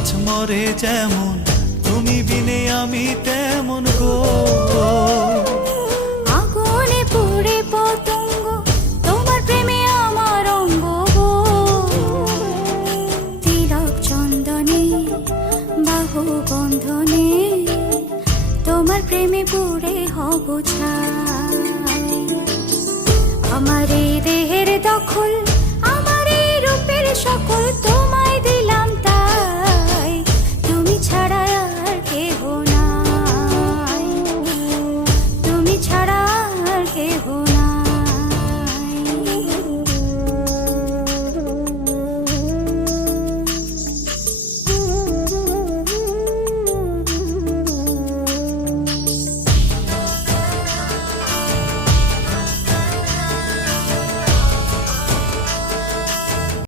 মাছ মরে যেমন, তুমি বিনে আমি তেমন গো। আগুনে পুড়ে পতঙ্গ, তোমার প্রেমে আমার অঙ্গ গো। তিলক চন্দনে বাহু বন্ধনে, তোমার প্রেমে পুড়ে হব ছাই। আমার এই দেহের দখল